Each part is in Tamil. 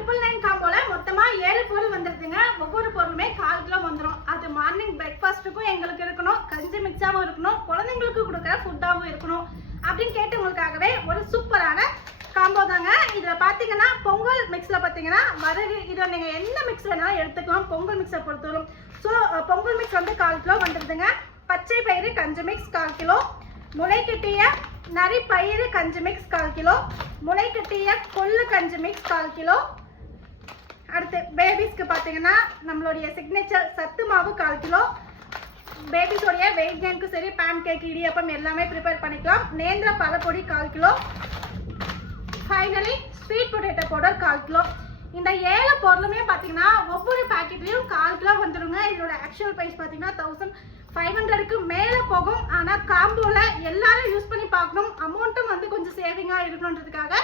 999 காம்போல மொத்தமா 7 பொருள் வந்துருதுங்க. ஒவ்வொரு பொருளுமே 1/4 கிலோ வந்துரும். அது மார்னிங் பிரேக்ஃபாஸ்ட்டுக்கும் எங்களுக்கு இருக்கணும், கஞ்சி மிக்ஸாவும் இருக்கணும், குழந்தைங்களுக்கு கொடுக்குற ஃபுட்டாவும் இருக்கணும் அப்படின்னு கேட்டவங்களுக்காகவே ஒரு சூப்பரான காம்போ தாங்க. இதுல பாத்தீங்கன்னா பொங்கல் மிக்ஸ்ல பாத்தீங்கன்னா வரகு, இதை நீங்க என்ன மிக்ஸ் வேணாலும் எடுத்துக்கலாம் பொங்கல் மிக்ஸை பொறுத்தவரும். ஸோ பொங்கல் மிக்ஸ் வந்து 1/4 கிலோ வந்துருதுங்க. பச்சை பயிறு கஞ்சி மிக்ஸ் 1/4 கிலோ, முளைக்கட்டிய நரி பயிறு கஞ்சி மிக்ஸ் 1/4 கிலோ, முளைக்கட்டிய கொள்ளு கஞ்சி மிக்ஸ் 1/4 கிலோ. அடுத்து பேபிஸ்க்கு பார்த்தீங்கன்னா நம்மளுடைய சிக்னேச்சர் சத்து மாவு 1/4 கிலோ. பேபிஸோடைய வெயிட் கெயினுக்கு சரி பேன் கேக் இடியப்பம் எல்லாமே ப்ரிப்பேர் பண்ணிக்கலாம். நேந்திர பழப்பொடி 1/4 kilo. Finally sweet potato powder 1/4 kilo. இந்த 7 பொருளுமே பார்த்தீங்கன்னா ஒவ்வொரு பேக்கெட்லையும் 1/4 கிலோ வந்துடுங்க. இதோட ஆக்சுவல் ப்ரைஸ் பார்த்தீங்கன்னா 1500க்கு மேலே போகும். ஆனால் காம்போவில் எல்லாரும் யூஸ் பண்ணி பார்க்கணும், அமௌண்ட்டும் வந்து கொஞ்சம் சேவிங்காக இருக்கணுன்றதுக்காக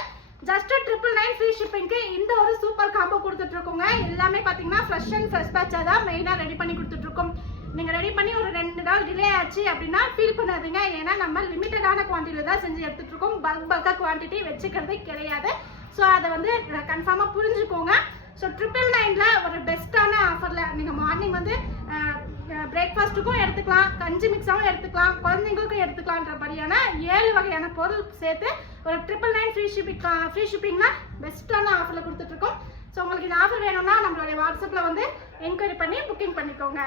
ஜஸ்ட் 999 ஃப்ரீ ஷிப்பிங்க்கு இந்த ஒரு சூப்பர் காம்போ கொடுத்துட்ருக்கோங்க. எல்லாமே பார்த்தீங்கன்னா ஃப்ரெஷ் அண்ட் ஃப்ரெஷ் பேட்சாக தான் மெயினாக ரெடி பண்ணி கொடுத்துட்ருக்கோம். நீங்கள் ரெடி பண்ணி ஒரு 2 நாள் டிலே ஆச்சு அப்படின்னா ஃபீல் பண்ணாதீங்க. ஏன்னா நம்ம லிமிட்டடான குவான்டிட்டியில் தான் செஞ்சு எடுத்துகிட்ருக்கோம். பல்காக குவான்டிட்டி வச்சுக்கிறதே கிடையாது. ஸோ அதை வந்து கன்ஃபார்மாக புரிஞ்சுக்கோங்க. ஸோ 999ல் ஒரு பெஸ்ட்டான ஆஃபரில் நீங்கள் மார்னிங் வந்து பிரேக்ஃபாஸ்ட்டுக்கும் எடுத்துக்கலாம், கஞ்சி மிக்ஸாகவும் எடுத்துக்கலாம், குழந்தைங்களுக்கும் எடுத்துக்கலான்ற படியான 7 வகையான பொருள் சேர்த்து ஒரு 999 ஃப்ரீ ஷிப்பிங்னா பெஸ்ட்டான ஆஃபரில் கொடுத்துட்ருக்கோம். ஸோ உங்களுக்கு இந்த ஆஃபர் வேணும்னா நம்மளுடைய வாட்ஸ்அப்பில் வந்து என்கொயரி பண்ணி புக்கிங் பண்ணிக்கோங்க.